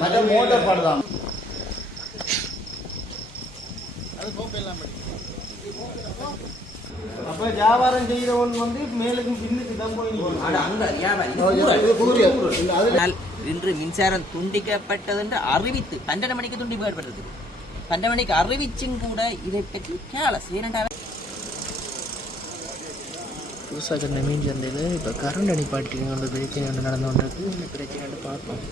மற்ற மோட்டர் பாடுதான் அது கோப்பையெல்லாம் அப்ப வியாபாரம் செய்யறவன் வந்து மேலுக்கும் பின்னுக்கு தான் போய் இன்று மின்சாரம் துண்டிக்கப்பட்டது என்று அறிவித்து பன்னெண்டு மணிக்கு துண்டிக்கப்பட்டது பன்னெண்டு மணிக்கு அறிவிச்சும் கூட இதை பற்றி கேலஸ் ஏனென்றால் புதுசாக கட்டின மீன் சந்தையில் இப்போ கரண்ட் அடிப்பாட்டிங்க அந்த பிரச்சனை ஒன்று நடந்து கொண்டிருக்கு. இந்த பிரச்சனை பார்ப்போம்.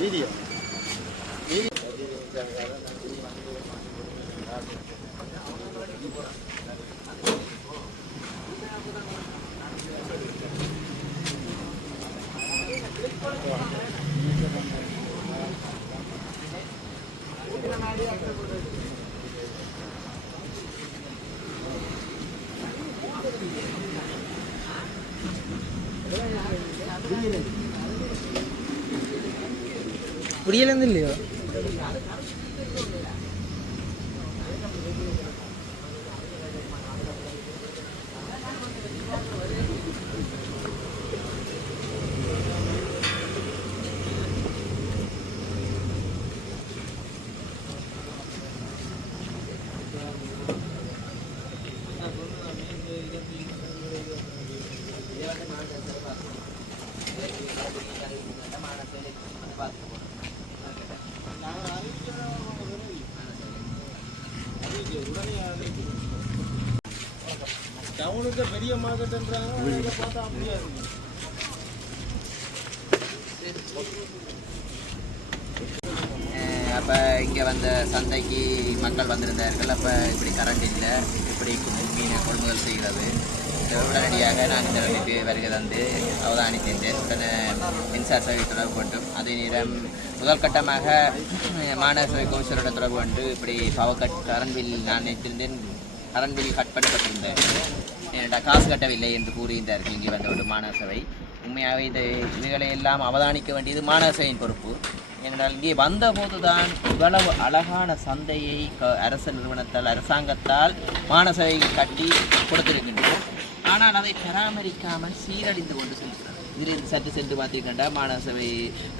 வீடியோ മുടിയിലൊന്നുമില്ലയോ டவுனுக்கு பெரிய மார்க்கெட்ன்றாங்க அதை பார்த்தா அப்படியே இருக்கு. அப்போ இங்கே வந்த சந்தைக்கு மக்கள் வந்திருந்தார்கள். அப்போ இப்படி கரண்ட் இல்லை. இப்படி மீனை கொள்முதல் செய்கிறது. உடனடியாக நான் இந்த இடத்துக்கு வருகை தந்து அவதானித்திருந்தேன் உடனே மின்சார சேவை தொடர்பு கொண்டும் அதே நேரம் முதல் கட்டமாக மாநகர சபை கமிஷனரோட தொடர்பு கொண்டு இப்படி பவர் கட் கரண்ட் பில் நான் நினைத்திருந்தேன். கரண்ட் பில் கட் பண்ணப்பட்டிருந்தேன் என்னடா காசு கட்டவில்லை என்று கூறியிருந்தார்கள் இங்கே வந்த ஒரு மாநகர சபை உண்மையாகவே இந்த இதுகளை எல்லாம் அவதானிக்க வேண்டியது மாநகர சபையின் பொறுப்பு. ஏனென்றால் இங்கே வந்தபோது தான் இவ்வளவு அழகான சந்தையை க- அரசு நிறுவனத்தால் அரசாங்கத்தால் மாநசபை கட்டி கொடுத்திருக்கின்றோம் ஆனால் அதை பராமரிக்காமல் சீரழிந்து கொண்டு செல்கிறார் இதில் சற்று சென்று பார்த்தீங்கன்னா மாநசபை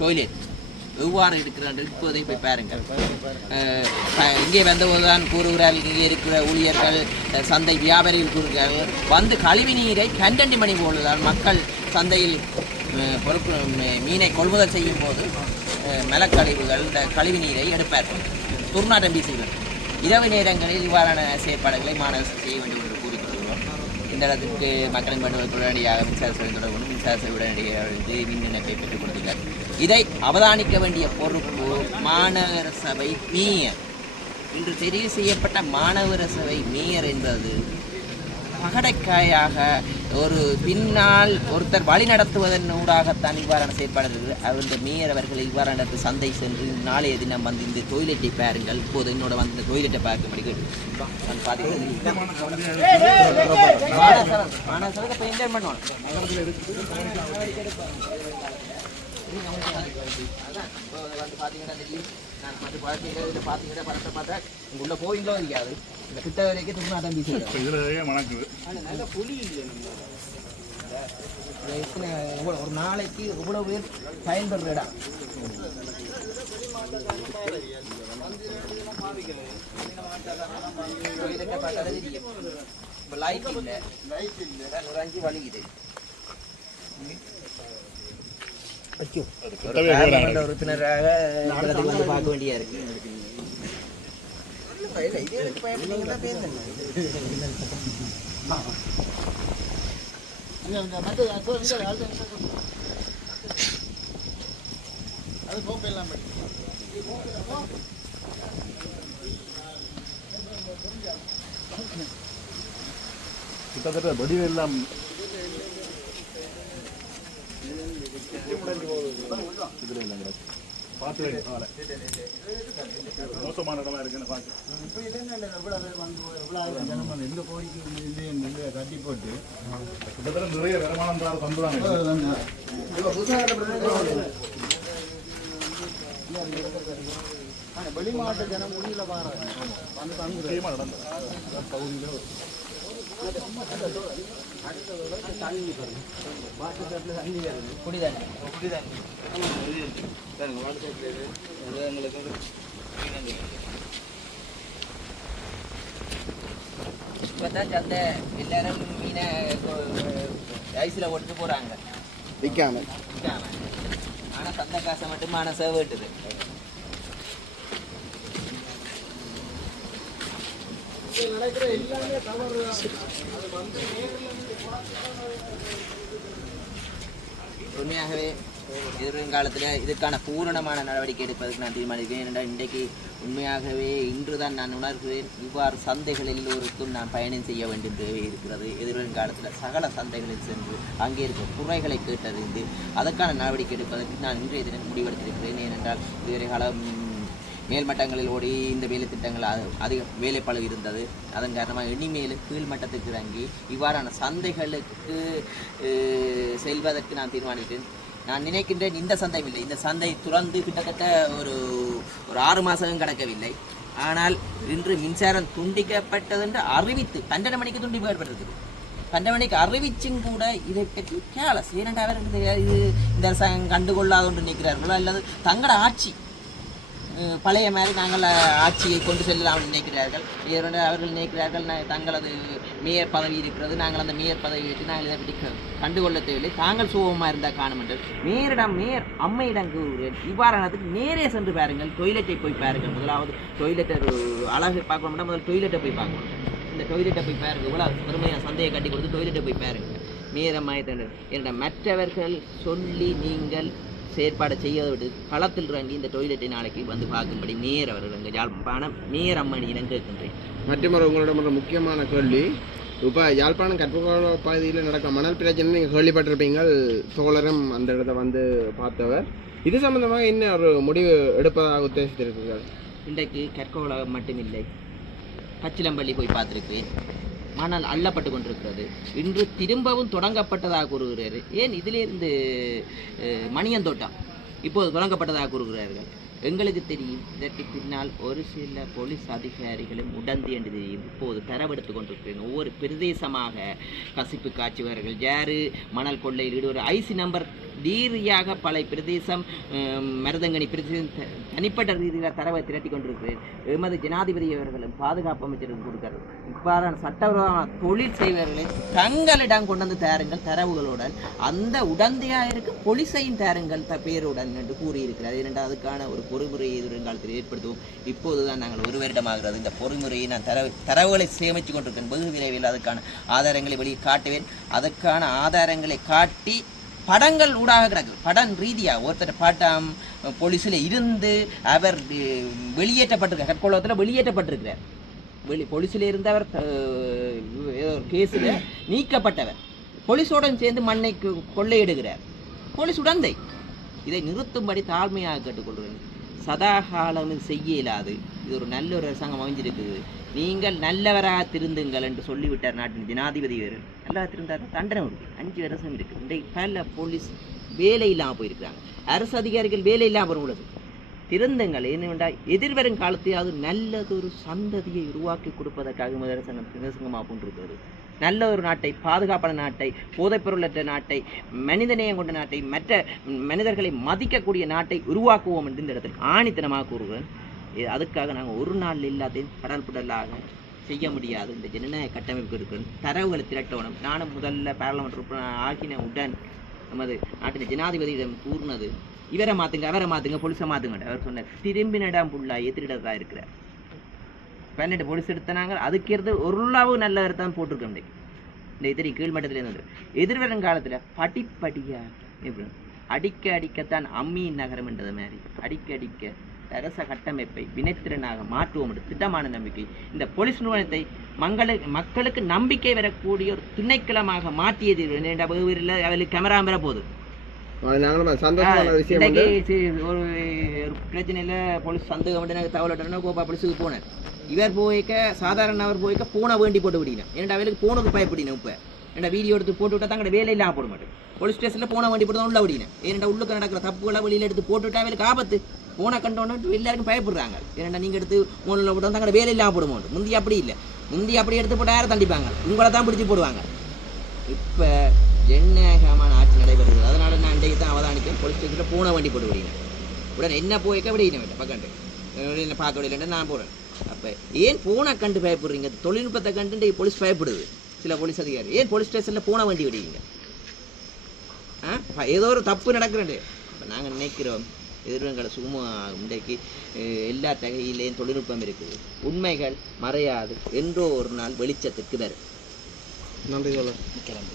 டொய்லெட் எவ்வாறு இருக்கிறான் இப்போதை போய் பாருங்கள். இங்கே வந்தபோது இங்கே வந்தபோதுதான் கூறுகிறார்கள் இங்கே இருக்கிற ஊழியர்கள் சந்தை வியாபாரிகள் கூறுகிறார்கள் வந்து கழிவு நீரை பன்னெண்டு மணி போலதான் மக்கள் சந்தையில் பொறுப்பு மீனை கொள்முதல் செய்யும் போது அஹ், மலக்கழிவுகள் இந்த கழிவு நீரை எடுப்பார்கள். துர்நாற்றம் வீசுகிறார் இரவு நேரங்களில் இவ்வாறான செயற்பாடுகளை மாணவர்கள் செய்ய வேண்டும் என்று கூறிக்கொள்கிறோம். இந்த இடத்துக்கு மக்களின் பண்ணுவதற்கு உடனடியாக மின்சார சேவை தொடர்பு மின்சார சேவை உடனடியாக மின் இணைப்பை பெற்றுக் கொடுத்துள்ளார் இதை அவதானிக்க வேண்டிய பொறுப்பு மாநகர சபை மேயர். இன்று தெரிவு செய்யப்பட்ட மாநகர சபை மேயர் என்பது பகடைக்காயாக ஒரு பின்னால் ஒருத்தர் வழி நடத்துவதன் ஊடாகத்தான் இவ்வாறான செயற்பாடுகள் அவருடைய மேயர் அவர்கள் இவ்வாறான இடத்து சந்தை சென்று நாளைய தினம் வந்து இந்த டொய்லெட்டை பாருங்கள். இப்போது என்னோட வந்து இந்த டொய்லெட்டை பார்க்க முடியும் நான் அதான் இப்போ வந்து பார்த்தீங்கன்னா இந்த நான் வந்து பார்த்தீங்கன்னா இதில் பார்த்தீங்கன்னா படத்தை பார்த்தா இங்கே உள்ள போவீங்களோ இருக்காது இந்த கிட்ட வரைக்கும் துர்நாட்டம் வீசுகிறது இதுலயே மணக்குது எத்தனை எவ்வளோ ஒரு நாளைக்கு எவ்வளோ பேர் பயன்படுற இடம் toilet-அ பார்த்தாலே தெரியும். இப்ப light இல்ல. வலிக்குது. பார்லிமெண்ட் உறுப்பினராக வந்து பார்க்க வேண்டியா இருக்கு இல்ல, இது எனக்கு பயப்பட்டீங்கன்னா இந்த கோழிக்கு இந்த இது இந்த இதை கட்டி போட்டு கிட்டத்தட்ட நிறைய வருமானம் தான் தந்துறாங்க அது வந்து இப்ப புதுசா கட்டப்பட்டது ஆனா, வெளி மாவட்ட ஜனம் முடியல பாரு வந்து தங்குறது முக்கியமாக பகுதியில் குடிதானே? இப்பதான் சந்தை எல்லாரும் மீனை ஐஸில் போட்டு போறாங்க விற்காம விக்காம. ஆனா சந்தை காசை மட்டும் மனசை வேட்டுது நடக்கிற எல்லாமே தவறு உண்மையாகவே எதிர்காலத்தில் இதுக்கான பூரணமான நடவடிக்கை எடுப்பதற்கு நான் தீர்மானிக்கிறேன். ஏனென்றால் இன்றைக்கு உண்மையாகவே இன்றுதான் நான் உணர்கிறேன். இவ்வாறு சந்தைகள் எல்லோருக்கும் நான் பயணம் செய்ய வேண்டும் தேவை இருக்கிறது. எதிர்காலத்தில் சகல சந்தைகளில் சென்று அங்கே இருக்கும் குறைகளை கேட்டறிந்து அதற்கான நடவடிக்கை எடுப்பதற்கு நான் இன்றைய தினம் முடிவெடுத்திருக்கிறேன். ஏனென்றால் இதுவரை காலம் மேல்மட்டங்களில் ஓடி இந்த வேலை திட்டங்கள் அதிக வேலைப்பளு இருந்தது. அதன் காரணமாக இனிமேலும் கீழ்மட்டத்துக்கு இறங்கி இவ்வாறான சந்தைகளுக்கு செல்வதற்கு நான் தீர்மானித்தேன். நான் நினைக்கின்றேன் இந்த சந்தையும் இல்லை. இந்த சந்தை துறந்து கிட்டத்தட்ட ஒரு ஒரு ஆறு மாதம் கிடக்கவில்லை. ஆனால் இன்று மின்சாரம் துண்டிக்கப்பட்டதென்று அறிவித்து பன்னெண்டு மணிக்கு துண்டிக்கப்பட்டிருக்குது பன்னெண்டு மணிக்கு அறிவிச்சும் கூட இதை பற்றி கேளஸ். ஏனென்றால் அவர்கள் இந்த அரசாங்கம் கண்டுகொள்ளாது ஒன்று நிற்கிறார்களோ அல்லது தங்களோட ஆட்சி பழைய மாதிரி நாங்கள் ஆட்சியை கொண்டு செல்லலாம் நினைக்கிறார்கள். ஏனென்றால் அவர்கள் நினைக்கிறார்கள் தங்களது மேயர் பதவி இருக்கிறது நாங்கள் அந்த மேயர் பதவி வச்சு நாங்கள் இதை பற்றி கண்டுகொள்ள தேவையில்லை. தாங்கள் சுகமாக இருந்தால் காணும் என்று மேயரிடம் மேயர் அம்மையிடம் கூறுகிறேன். இவ்வாறானதுக்கு நேரே சென்று பாருங்கள். டொய்லெட்டை போய் பாருங்கள். முதலாவது டொய்லெட்டை அழகு பார்க்கணும்னா முதல் டொய்லெட்டை போய் பார்க்கணும். இந்த டொய்லெட்டை போய் பாருங்கள். இவ்வளோ பெருமையாக சந்தையை கட்டி கொடுத்து டொய்லெட்டை போய் பாருங்க நேரமாயத்தனர் என்னிடம் மற்றவர்கள் சொல்லி நீங்கள் செயற்பாடு செய்யாத விட்டு களத்தில் இறங்கி இந்த டொய்லெட்டை நாளைக்கு வந்து பார்க்கும்படி நேர் அவர்கள் யாழ்ப்பாணம் நேர் அம்மணியிடம் கேட்கின்றேன். மற்றும் உங்களிடம் ஒரு முக்கியமான கேள்வி. இப்போ யாழ்ப்பாணம் கற்பகோள பகுதியில் நடக்கிற மணல் பிரச்சனை நீங்கள் கேள்விப்பட்டிருப்பீங்க தோழரும் அந்த இடத்த வந்து பார்த்தவர். இது சம்பந்தமாக என்ன ஒரு முடிவு எடுப்பதாக உத்தேசித்திருக்கிறீர்கள்? இன்றைக்கு கற்கோளம் மட்டுமில்லை. பச்சிலம்பள்ளி போய் பார்த்துருக்கிறேன். மணல் அள்ளப்பட்டு கொண்டிருக்கிறது. இன்று திரும்பவும் தொடங்கப்பட்டதாக கூறுகிறார் ஏன்? இதிலிருந்து மணியந்தோட்டம் இப்போது தொடங்கப்பட்டதாக கூறுகிறார்கள். எங்களுக்கு தெரியும் இதற்கு பின்னால் ஒரு சில போலீஸ் அதிகாரிகளும் உடந்தி என்று தெரியும். இப்போது தரவெடுத்து கொண்டிருக்கிறேன். ஒவ்வொரு பிரதேசமாக கசிப்பு காய்ச்சுவார்கள் யாரு? மணல் கொள்ளையில் ஈடுபடு ஐசி நம்பர் ரீதியாக பல பிரதேசம் மருதங்கனி பிரதேசம் த- தனிப்பட்ட ரீதியில் தரவை திரட்டி கொண்டிருக்கிறேன் எமது ஜனாதிபதி அவர்களும் பாதுகாப்பு அமைச்சரும் கொடுக்கிறார் இவ்வாறான சட்டவிரோதமான தொழில் செய்வர்களை தங்களிடம் கொண்டு வந்து தயாருங்கள் தரவுகளுடன். அந்த உடந்தையாக இருக்கும் போலீஸையும் தாருங்கள் த பேருடன் என்று கூறியிருக்கிறார். இரண்டாவது அதுக்கான ஒரு பொறுமுறையை எதிர்காலத்தில் ஏற்படுத்துவோம். இப்போதுதான் நாங்கள் ஒரு வருடமாகிறது. இந்த பொறுமுறையை நான் தரவு தரவுகளை சேமித்து கொண்டிருக்கேன். வெகு விரைவில் அதுக்கான ஆதாரங்களை வெளியே காட்டுவேன். அதற்கான ஆதாரங்களை காட்டி படங்கள் ஊடாக கிடக்குது படம் ரீதியாக ஒருத்தர் பாட்டம் போலீஸில் இருந்து அவர் வெளியேற்றப்பட்டிருக்கார் கற்கோளத்தில் வெளியேற்றப்பட்டிருக்கிறார். வெளி போலீஸில் இருந்து அவர் கேஸில் நீக்கப்பட்டவர். போலீஸோடன் சேர்ந்து மண்ணை கொள்ளையிடுகிறார். போலீஸ் உடந்தை. இதை நிறுத்தும்படி தாழ்மையாக கேட்டுக்கொள்கிறேன். சதாகாலம் செய்ய இயலாது இது ஒரு நல்ல ஒரு அரசாங்கம் அமைஞ்சிருக்குது. நீங்கள் நல்லவராக திருந்துங்கள் என்று சொல்லிவிட்டார் நாட்டின் ஜனாதிபதி வேறு. நல்லா திருந்தார். தண்டனை உண்டு அஞ்சு வருஷம் இருக்குது இன்றைக்கு பல போலீஸ் வேலை இல்லாமல் போயிருக்கிறாங்க. அரசு அதிகாரிகள் வேலை இல்லாமல் உள்ளது திருந்துங்கள். ஏனென்றால் எதிர்வரும் காலத்தையாவது நல்லதொரு சந்ததியை உருவாக்கி கொடுப்பதற்காக முதலரசாங்கம் நிதர்சனமாக போன்றிருக்கிறது. நல்ல ஒரு நாட்டை பாதுகாப்பான நாட்டை போதைப்பொருளற்ற நாட்டை மனிதநேயம் கொண்ட நாட்டை மற்ற மனிதர்களை மதிக்கக்கூடிய நாட்டை உருவாக்குவோம் என்று இந்த இடத்தில் ஆணித்தனமாக கூறுகிறேன் அதுக்காக நாங்கள் ஒரு நாள் எல்லாத்தையும் கடல் புடலாக செய்ய முடியாது. இந்த ஜனநாயக கட்டமைப்பு இருக்கிறது தரவுகளை திரட்டணும். நானும் முதல்ல பாராளுமன்ற உறுப்பினர் ஆகின உடன் நமது நாட்டின் ஜனாதிபதியிடம் கூறினது இவரை மாத்துங்க அவரை மாத்துங்க போலீஸை மாத்துங்க அவர் சொன்னார். திரும்பினிடம் புள்ளா எதிரிடதா இருக்கிறார். பன்னெண்டு போலீஸ் எடுத்தனாங்க. அதுக்கு ஒருளாவும் நல்லவர் தான் போட்டிருக்கோம் இன்றைக்கு. இந்த எதிரி கீழ்மட்டத்தில் இருந்து எதிர்வரும் காலத்தில் படிப்படியாக எப்படி? அடிக்க அடிக்கத்தான் அம்மியின் நகரம் என்றது மாதிரி. அடிக்க அடிக்க அரச கட்டமைப்பை வினைத்திறனாக மாற்றுவோம் என்று திட்டமான நம்பிக்கை. இந்த போலீஸ் நிறுவனத்தை மங்கள மக்களுக்கு நம்பிக்கை வரக்கூடிய ஒரு திணைக்களமாக மாற்றியது அவளுக்கு கேமரா பெற போகுது. ஒரு ஒரு பிரச்சனையில் போலீஸ் சந்தேகம் தகவல் கோபா போலீஸுக்கு போனேன். இவர் போய்க்க சாதாரண அவர் போய்க்க போனை வேண்டி போட்டு விடினேன். ஏன்டா அவளுக்கு போனது பயப்படினேன் இப்போ. ஏன்டா வீடியோ எடுத்து போட்டு விட்டா தங்கட வேலை இல்லாமல் போட மாட்டேன். போலீஸ் ஸ்டேஷனில் போனை வேண்டி போட்டு தான் உள்ள விடினேன். ஏன்டா உள்ளுக்கு நடக்கிற தப்புகளை வெளியில் எடுத்து போட்டு விட்டா அவளுக்கு ஆபத்து. பூனை கண்டோன்னு எல்லாருக்கும் பயப்படுறாங்க. ஏன்னா நீங்கள் எடுத்து ஃபோனில் போட்டு தங்களோட வேலை இல்லாமல் போடுவோம் முந்தி அப்படி இல்லை. முந்தி அப்படி எடுத்து போட்டால் யாரை தண்டிப்பாங்க? உங்களை தான் பிடிச்சி போடுவாங்க. இப்போ ஜனநாயகமான ஆட்சி நடைபெறுகிறது? அதனால் நான் இன்றைக்கு தான் அவதானிக்கேன் போலீஸ் ஸ்டேஷனில் பூனை வண்டி போட்டு விடுங்க உடனே என்ன போய்க்க விடுங்க வேண்டாம் பக்கண்டு என்ன பார்க்க விடலன்ட்டு நான் போகிறேன் அப்போ ஏன் பூனை கண்டு பயப்படுறீங்க? தொழில்நுட்பத்தை கண்டு இன்றைக்கு போலீஸ் பயப்படுது. சில போலீஸ் அதிகாரி. ஏன் போலீஸ் ஸ்டேஷனில் பூனை வண்டி விடுவீங்க ஆ? ஏதோ ஒரு தப்பு நடக்கிறேன் அப்போ நாங்கள் நினைக்கிறோம் எதிர்வங்களை சும்மா இன்றைக்கு எல்லா தகையிலேயும் தொழில்நுட்பம் இருக்குது. உண்மைகள் மறையாது. என்றோ ஒரு நாள் வெளிச்சத்துக்கு வரும். நன்றி தோழர். கிளம்பு.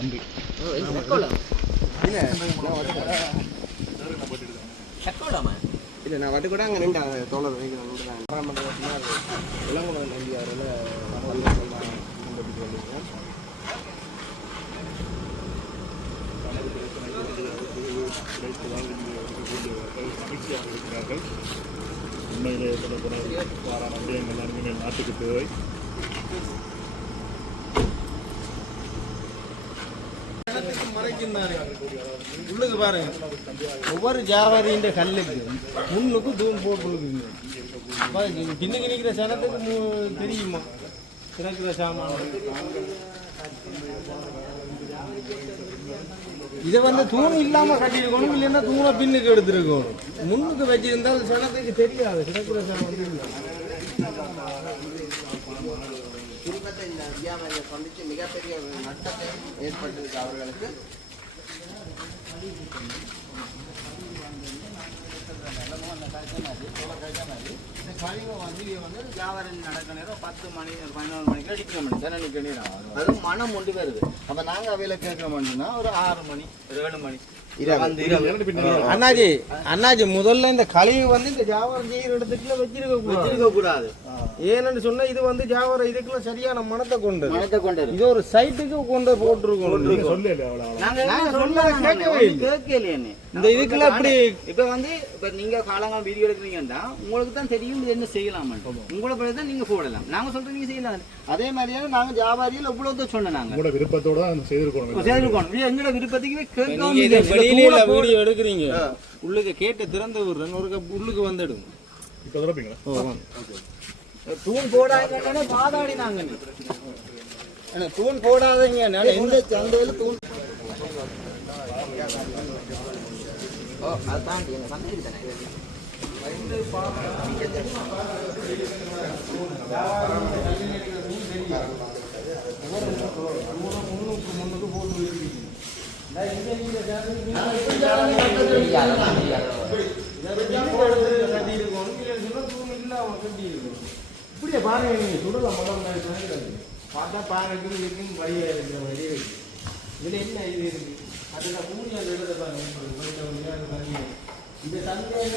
நன்றி? இல்லை நான் வட்டு கூட. அங்கே நின்று தோழர் வைக்கிறேன் இளங்குமரன் நம்பி அவரில் மகிழ்ச்சியாக இருக்கிறார்கள் உண்மையிலே சொல்ல பாராம விடயங்கள் நாட்டுக்கு தேவை உள்ளுக்கு பாருங்க ஒவ்வொரு ஜாவாரியின் கல்லுக்கு முன்னுக்கு தூண் போட்டுருக்குங்க பாருங்க, பின்னுக்கு நிற்கிற சனத்துக்கு தெரியுமா திறக்கிற சாமான் இதை வந்து தூண் இல்லாம கட்டியிருக்கணும் இல்லைன்னா தூணை பின்னுக்கு எடுத்திருக்கணும். முன்னுக்கு வச்சிருந்தால் சனத்துக்கு தெரியாது திறக்கிற சாமான் இல்லை. குடும்பத்தை இந்த வியாபாரியை சந்தித்து மிகப்பெரிய ஒரு நட்டத்தை ஏற்பட்டிருக்கு அவர்களுக்கு. இந்த கழிவு வந்து இவன் வந்து வியாபாரம் நடக்க நேரம் பத்து மணி பதினோரு மணிக்கு அடிக்கிற மணி தானே நிற்க நேரம் அது மனம் கொண்டு வருது அப்போ நாங்கள் அவையில் கேட்குற மணினா ஒரு ஆறு மணி ஏழு மணி அண்ணாஜி அண்ணாஜி முதல்ல இந்த கழிவு வந்து இந்த ஜாவாரம் செய்யற இடத்துக்குள்ள வச்சிருக்க வச்சிருக்க கூடாது ஏன்னு சொன்னா இது வந்து ஜாவாரம் இதுக்குள்ள சரியான மனத்தை கொண்டு மனத்தை கொண்டு இது ஒரு சைட்டுக்கு கொண்டு என்ன இந்த இதுக்குள்ள அப்படி இப்ப வந்து இப்ப நீங்க காலங்காலம் வீடியோ எடுக்கிறீங்கன்னா உங்களுக்கு தான் தெரியும் இது என்ன செய்யலாம் உங்களை பற்றி தான் நீங்க போடலாம். நாங்க சொல்றோம் நீங்க செய்யலாம். அதே மாதிரியான நாங்க வியாபாரியில் இவ்வளவு சொன்னோம் நாங்க. உங்களோட விருப்பத்தோட தான் செய்திருக்கணும் சேர்ந்துக்கணும் இது எங்களோட விருப்பத்துக்கு கேட்கவும் வீடியோ எடுக்கிறீங்க. உள்ளுக்கு கேட்டு திறந்து ஒரு உள்ளுக்கு வந்துடும். இப்போ திறப்பீங்களா தூண் போடாதே வாதாடினாங்க தூண் போடாதீங்க எந்த சந்தையில தூண் ஓ அது தாண்டி எங்கள் சந்தைக்கு தானே தூண் இல்லாம கட்டி இருக்கணும் இப்படியே பாருங்க நீங்க சுடல முதல்ல பார்த்தா பாருங்க இருக்கும் வழியா இருக்கிற வழி இருக்கு. இதுல என்ன இது இருக்கு? அதுல பூமி அந்த இடத்துல பாருங்க. இந்த சந்தையில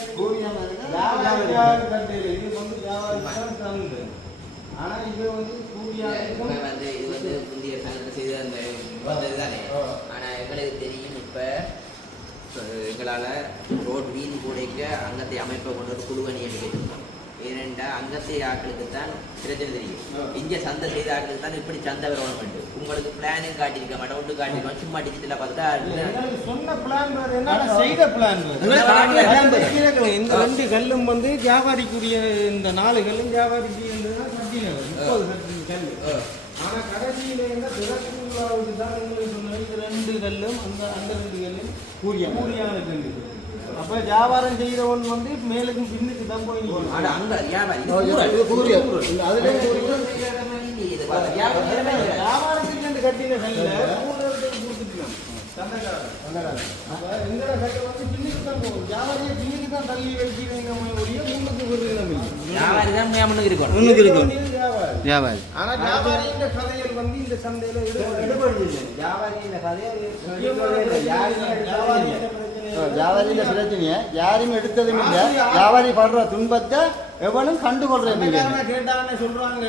வியாபாரி சந்தையில இது வந்து வியாபாரி தான் சந்தை ஆனா இது வந்து கூலியாக வந்து இது வந்து முந்தைய காலத்தில் செய்த அந்த வந்தது தானே ஆனால் எங்களுக்கு தெரியும் இப்போ எங்களால் ரோட் வீதி கூடைக்க அங்கத்தை அமைப்பை கொண்டு ஒரு குழுவை நியமிக்கிட்டோம் ஏனென்றா அங்கத்தை ஆட்களுக்கு தான் பிரச்சனை தெரியும். இங்கே சந்தை செய்த ஆட்களுக்கு தான் இப்படி சந்தை வரணும் வேண்டும் உங்களுக்கு பிளானும் காட்டியிருக்க மாட்டோம்? ஒன்று காட்டிருக்கோம் சும்மா டிஜிட்டலாக எங்களுக்கு சொன்ன பிளான் வேறு என்ன? செய்த பிளான். இந்த ரெண்டு கல்லும் வந்து வியாபாரிக்குரிய இந்த நாலு கல்லும் வியாபாரிக்கு இருந்ததுன்னா கட்டினது முப்பது கட்டு கல் ஆனா கடைசியில தான் உங்களுக்கு சொன்னது இந்த ரெண்டு கல்லும் அந்த அந்த ரெண்டு கல்லும். கூலியா கூலியான கல் அப்ப வியாபாரம் செய்யறவன் வந்து மேலுக்கும் பின்னுக்கு தான் போய். ஆனால் அங்கே வியாபாரி இது கூறிய அதுல இது பார்த்தா வியாபாரி வியாபாரத்துக்கு கட்டின இல்லை வியாபாரி ஆனா வியாபாரியின் கதைகள் வந்து இந்த சந்தையில வியாபாரியின் கதையை வியாபாரியின் பிரச்சனையை யாரும் எடுத்ததும் இல்லை. வியாபாரி படுற துன்பத்தை எவனும் கண்டுகொள்றது கேட்டாங்கன்னு சொல்றாங்க.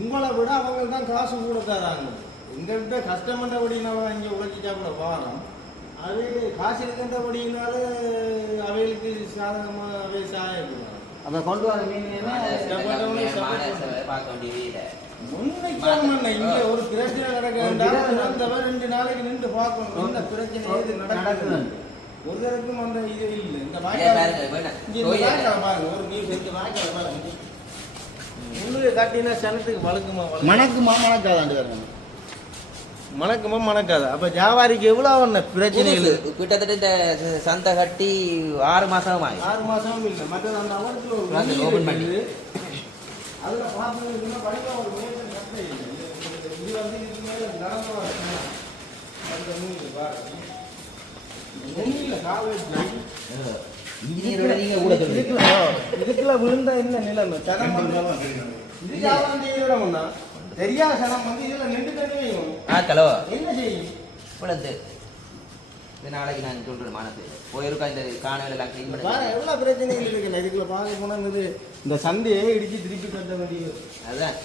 உங்களை விட அவங்க தான் காசு கூட தராங்க. எங்கள்கிட்ட கஷ்டமன்றபடினால இங்க உழைச்சி சாப்பிட வாரம் அது காசு இருக்கின்றபடினால அவைகளுக்கு சாதகமாக அவை சாயப்படுறாங்க அப்ப கொண்டு வர முன்னைக்காம இங்க ஒரு பிரச்சனை நடக்க வேண்டாம். ரெண்டு நாளைக்கு நின்று பார்க்கணும். என்ன பிரச்சனை எது நடக்குது. நடக்குது ஒரு தரப்பும் அந்த இது இல்லை. இந்த முள்ளுக காட்டினா சனத்துக்கு வழுக்குமா வழுக்கு மணக்குமா மணக்காதாண்டு வரணும் மணக்குமா மணக்காது? அப்ப ஜாவாரிக்கு எவ்வளவு ஒண்ணு பிரச்சனைகள். கிட்டத்தட்ட இந்த சந்தை கட்டி ஆறு மாசம் ஆகி ஆறு மாசமும் இல்லை. மற்றது அந்த அவருக்கு பண்ணி. அதுல பார்த்தீங்கன்னா படிக்க ஒரு இது வந்து மேல நடந்து அந்த பாருங்க. இதுக்குள்ள விழுந்தா என்ன நிலைமை? சனம் வந்து சனம் இதுல நின்று என்ன செய்யும்? இது நாளைக்கு நான் சொல்றேன் மானத்து. போயிருக்கா இந்த காணொலி எல்லாம் க்ளீன் பண்ணி எவ்வளவு பிரச்சனைகள் இருக்குல்ல இதுக்குள்ள பார்க்க போனா இது இந்த சந்தையே இடிச்சு திருப்பி கட்ட வேண்டியது அதான்.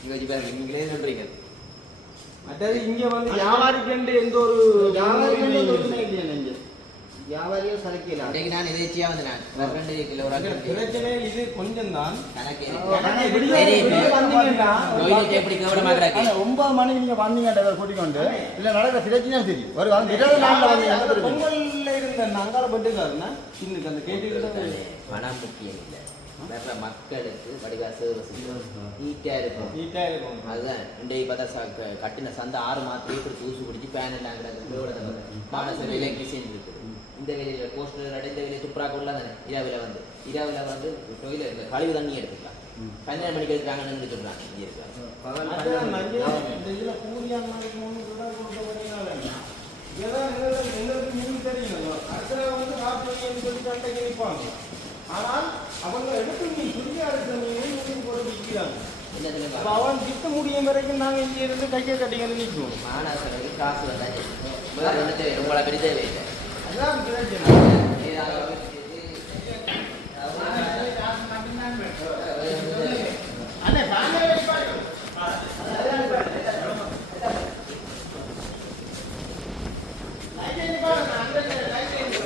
இங்க வச்சு பாருங்க நீங்களே சொல்றீங்க. மற்றது இங்க வந்து வியாபாரிக்கண்டு எந்த ஒரு நெஞ்சு. வியாபாரிகள் சரக்கில இன்றைக்கு நான் எதேச்சியா வந்து நான்? ரெண்டு கிலோ பிரச்சனை இது கொஞ்சம் தான். கணக்கு எப்படி கேவலமா கிடக்கு ஆனா ஒன்பது மணிக்கு நீங்க வந்தீங்க கூட்டிக்கொண்டு இல்ல நடக்கிற பிரச்சனை தெரியும். ஒரு வாரம் இருபது நாள்ல வந்தீங்க பொங்கல்ல இருந்த அங்கால பட்டுக்காருன்னா இன்னைக்கு அந்த கேட்டு முக்கியம் இல்லை. வர்ற மக்களுக்கு வடிவா சேவை நீட்டா இருக்கும் நீட்டா இருக்கும் அதுதான் இன்றைக்கு பார்த்தா கட்டின சந்தை ஆறு மாதம் இப்படி தூசு பிடிச்சி பேன் எல்லாம் கிடக்கு மானச வேலை டிசைன் இருக்குது இந்த வேலையில் போஸ்டர் இந்த வேலையை துப்புரா கொள்ளலாம் தானே இரவில் வந்து இரவில் வந்து இந்த கழிவு தண்ணி எடுத்துக்கலாம் பன்னெண்டு மணிக்கு எடுக்கிறாங்கன்னு சொல்றாங்க இங்கே இருக்காங்க அதான் ஆனால் அவங்க எடுத்து நீ சுரியா இருக்கிற மீன் போட்டு விற்கிறாங்க அப்ப அவன் விற்க முடியும் வரைக்கும் நாங்க இங்க இருந்து கையை கட்டிக்கிட்டு நிற்குவோம் மாணவர்களுக்கு காசு வந்தா சரி. வேற ஒன்றும் தேவை உங்களை கடி தேவையில்லை அதான் பிரச்சனை அண்ணே சாயந்தரம் வைப்பாரு. லைட் எண்ணி பாருங்க, அங்க இருக்கு, லைட் எண்ணி.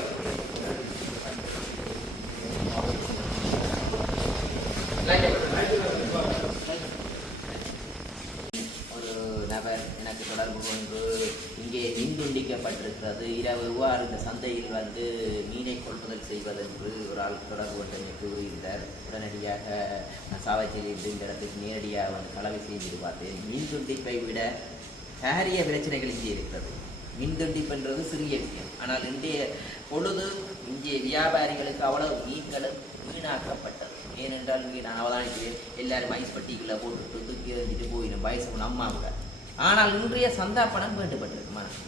ஒரு நபர் எனக்கு தொடர்பு கொண்டு இங்கே மின் துண்டிக்கப்பட்டிருக்கிறது இரவு ரூபா இந்த சந்தையில் வந்து மீனை கொள்முதல் செய்வதென்று ஒரு ஆள் தொடர்பு கொண்டு எனக்கு கூறியிருந்தார். உடனடியாக நான் சாவச்சேரியிலிருந்து இந்த இடத்துக்கு நேரடியாக வந்து கலவை செய்து பார்த்தேன். மின் துண்டிப்பை விட பாரிய பிரச்சனைகள் இங்கே இருக்கிறது. மின் துண்டிப்புன்றது சிறிய விஷயம். ஆனால் இன்றைய பொழுது இங்கே வியாபாரிகளுக்கு அவ்வளவு மீன்களும் வீணாக்கப்பட்டது. ஏனென்றால் இங்கே நான் அவதானிக்கிறேன் எல்லாரும் ஐஸ் பட்டிக்குள்ளே போட்டு தூக்கி எறிஞ்சிட்டு போயிடும். வயசு அம்மா கூட. ஆனால் இன்றைய சந்தா பணம் வேண்டுபட்டிருக்கு மனசு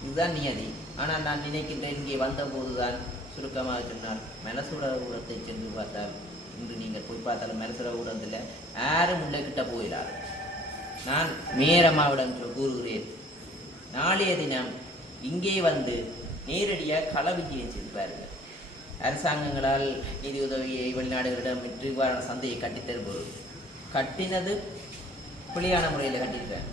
இதுதான் நியதி. ஆனால் நான் நினைக்கின்றேன் இங்கே வந்தபோதுதான் சுருக்கமாக சொன்னால் மெலசுட ஊரத்தை சென்று பார்த்தால் இன்று நீங்கள் போய் பார்த்தாலும் மெலசுட ஊரத்தில் யாரும் உள்ள கிட்ட போயிடாது நான் மேரம்மாவிடம் கூறுகிறேன் நாளைய தினம் இங்கே வந்து நேரடியாக களவிஜயம் செய்வார்கள் அரசாங்கங்களால் நிதி உதவியை வெளிநாடுகளிடம் விற்று இவ்வாறான சந்தையை கட்டித்தரும்போது கட்டினது பிழையான முறையில் கட்டியிருக்காங்க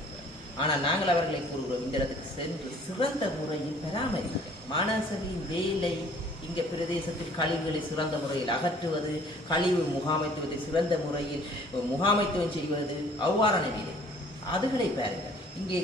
ஆனால் நாங்கள் அவர்களை கூறுகிறோம் இந்த இடத்துக்கு சென்று சிறந்த முறையில் பராமரிக்க மாநகரின் வேலை இங்கே பிரதேசத்தில் கழிவுகளை சிறந்த முறையில் அகற்றுவது கழிவு முகாமைத்துவத்தை சிறந்த முறையில் முகாமைத்துவம் செய்வது அவ்வாறான வேலை. அதுகளை பாருங்கள். இங்கே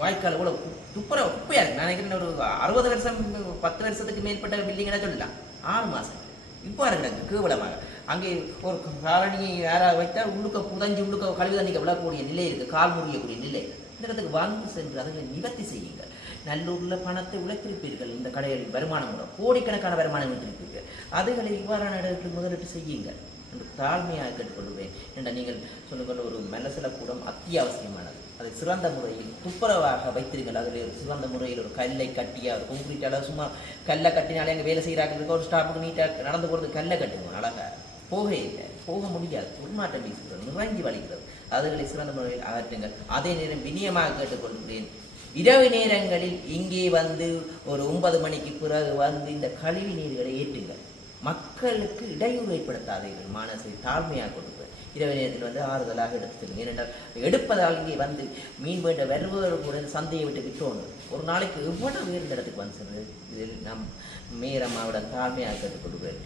வாய்க்கால் கூட துப்புர குப்பையா இருக்கு? நான் நினைக்கிறேன் ஒரு அறுபது வருஷம் பத்து வருஷத்துக்கு மேற்பட்ட பில்டிங்கெல்லாம் சொல்லலாம். ஆறு மாதம் இப்போ கிடக்கு கேவலமாக. அங்கே ஒரு காலனியை யாராவது வைத்தால் உள்ளுக்க புதஞ்சு உள்ளுக்க கழிவு தண்ணிக்கு விழக்கூடிய நிலை இருக்குது கால் முறியக்கூடிய நிலை. இந்த இடத்துக்கு வந்து சென்று அதை நிவர்த்தி செய்யுங்கள். நல்லூரில் பணத்தை உழைத்திருப்பீர்கள். இந்த கடையில் வருமானம் கூட கோடிக்கணக்கான வருமானம் வைத்திருப்பீர்கள். அதுகளை இவ்வாறான இடத்தில் முதலீட்டு செய்யுங்கள் என்று தாழ்மையாக கேட்டுக்கொள்வேன் என்ற நீங்கள் சொல்லுங்கள் ஒரு மனசில கூடம் அத்தியாவசியமானது. அதை சிறந்த முறையில் துப்புரவாக வைத்திருங்கள். அதில் ஒரு சிறந்த முறையில் ஒரு கல்லை கட்டியாக ஒரு concrete அளவு சும்மா கல்லை கட்டினாலே அங்கே வேலை செய்கிறாங்க ஒரு ஸ்டாஃபுக்கு நீட்டாக நடந்து போகிறது கல்லை கட்டுவோம் அழகாக போக இல்லை. போக முடியாது. உள்மாட்டம் வீசுகிறது நுழைஞ்சி வலிக்கிறது. அதுகளை சிறந்த முறையில் அகற்றுங்கள். அதே நேரம் விநியமாக கேட்டுக்கொள்கிறேன். இரவு நேரங்களில் இங்கே வந்து ஒரு ஒன்பது மணிக்கு பிறகு வந்து இந்த கழிவு நீர்களை ஏற்றுங்கள். மக்களுக்கு இடையூறு ஏற்படுத்தாதீர்கள். மனசை தாழ்மையாக கொடுப்பேன் இரவு நேரத்தில் வந்து ஆறுதலாக எடுத்து ஏனென்றால் எடுப்பதால் இங்கே வந்து மீன் வேண்ட வருவதோடு கூட சந்தையை விட்டு விட்டோம் ஒரு நாளைக்கு எவ்வளவு உயர்ந்த இடத்துக்கு வந்து சென்று இதில் நம் மேரம்மாவிடம் தாழ்மையாக கேட்டுக் கொடுப்பேன்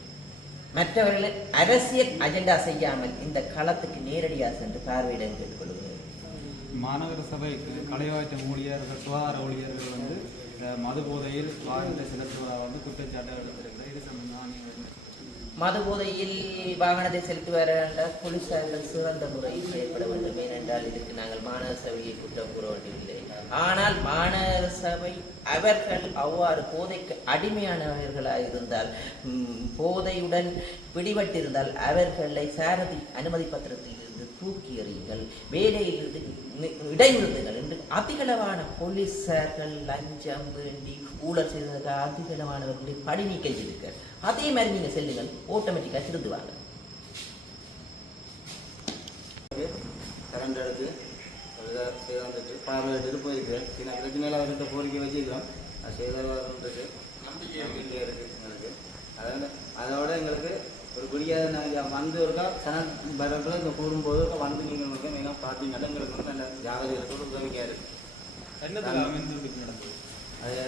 மற்றவர்களை அரசியல் அஜெண்டா செய்யாமல் இந்த களத்துக்கு நேரடியாக சென்று பார்வையிடம் கேட்டுக்கொள்கிறேன் மாநகர சபைக்கு கலைவாய்த்த ஊழியர்கள் சுகாதார ஊழியர்கள் வந்து மது போதையில் வாகனத்தை செலுத்துவதாக வந்து குற்றச்சாட்டு எடுத்திருக்கிறார். இது சம்பந்தமாக நீங்கள் மது போதையில் வாகனத்தை செலுத்தி வர போலீசார்கள் சிறந்த முறையில் செயல்பட வேண்டும். ஏனென்றால் இதுக்கு நாங்கள் மாநகர சபையை குற்றம் கூற வேண்டியதில்லை. ஆனால் மாநகர சபை அவர்கள் அவ்வாறு போதைக்கு அடிமையானவர்களாக இருந்தால் போதையுடன் பிடிபட்டிருந்தால் அவர்களை சாரதி அனுமதி பத்திரத்தில் தூக்கி எறியுங்கள் வேலையில் இருந்து நி- இடைநிறுத்துங்கள் என்று அதிகளவான போலீசார்கள் லஞ்சம் வேண்டி ஊழல் செய்ததற்காக அதிகளவானவர்களை பணி நீக்கம் செய்திருக்க அதே மாதிரி நீங்கள் செல்லுங்கள் ஆட்டோமேட்டிக்காக திருந்துவாங்க. கரண்ட் எடுத்து வந்துட்டு பார்வையிட்டு போயிருக்கேன் சின்ன பிரச்சனையில் அவர்கிட்ட கோரிக்கை வச்சுக்கிறோம் செய்தவர்ன்றது நம்பிக்கை இருக்கு. எங்களுக்கு அதோட அதோட எங்களுக்கு ஒரு குடியாத நாங்கள் வந்து இருக்கா? சன வரப்பில் இங்கே கூடும்போது வந்து நீங்கள் உங்களுக்கு மெயினாக பார்த்தீங்கன்னா எங்களுக்கு வந்து நல்ல ஜாகிரதையோட உதவியாக அது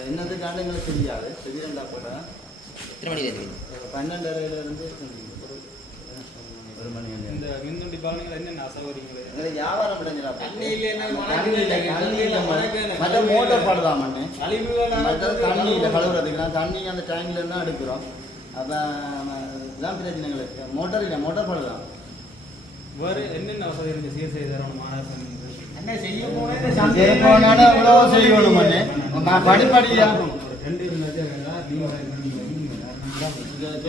என்னதுக்காண்டு எங்களுக்கு தெரியாது. தெரியுண்டா கூட எத்தனை மணி பன்னெண்டரையிலேருந்து ஒரு மணி இந்த மின்துண்டி பாலங்கள் என்னென்ன அசௌகரியங்கள்? எங்களுக்கு வியாபாரம் முடிஞ்சிடா தண்ணி இல்லைன்னா தண்ணி இல்லை தண்ணி இல்லை மழைக்கு மற்ற மோட்டர் பாடுதான் மண்ணு. தண்ணி இல்லை கழுவுறதுக்கு. நான் தண்ணி அந்த டேங்க்ல இருந்து தான் எடுக்கிறோம். அப்போ இதான் பிரச்சனை எங்களுக்கு மோட்டர் இல்லை மோட்டர் பாடுதான் வேறு என்னென்ன வசதி நீங்கள் சீர் செய்து தரணும் மாநகர சபை என்ன செய்ய போனாலும் எவ்வளோ செய்யணும் நான் படிப்படியா ரெண்டு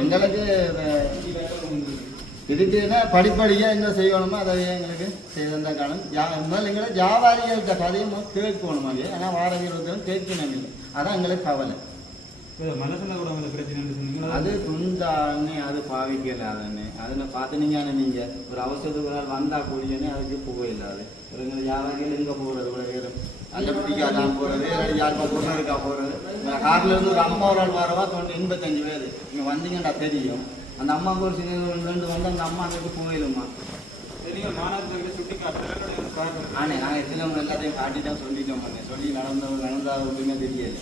எங்களுக்கு படிப்படியா என்ன செய்யணுமோ அதை எங்களுக்கு செய்தான் காணும். யா இருந்தாலும் எங்களை வியாபாரிகள்கிட்ட கதையும் கேட்கணும் அது ஆனால் வாடகைகளுக்கு கேட்கணும் இல்லை அதான் எங்களுக்கு கவலை. மனசுல கூட அந்த பிரச்சனை சொன்னீங்களா? அது துண்டான்னு அது பாவிக்கல அதன்னு அதில் பார்த்துனீங்கன்னு நீங்க ஒரு அவசரத்துக்கு ஒரு நாள் வந்தா கூடியன்னு அதுக்கு போயிடாது ஒரு யாராவது எங்க போறது கூட வேறு அந்த யாருக்கா பொண்ணு இருக்கா கார்ல இருந்து ஒரு அம்மா ஒரு ஆள் வரவா? தொண்ணூறு எண்பத்தஞ்சு பேர். வந்தீங்கன்னா தெரியும். அந்த அம்மாவுக்கு ஒரு சின்ன ரெண்டு வந்து அந்த அம்மா அங்கே போயிடுமா நீங்கள் மாநகர சபையை சுட்டி காட்டுறதுக்கு காரணம். ஆனே நாங்கள் எத்தனை எல்லாத்தையும் காட்டி தான் சொல்லிட்டோம். பண்ணேன் சொல்லி நடந்த நடந்தா ஒன்றுமே தெரியல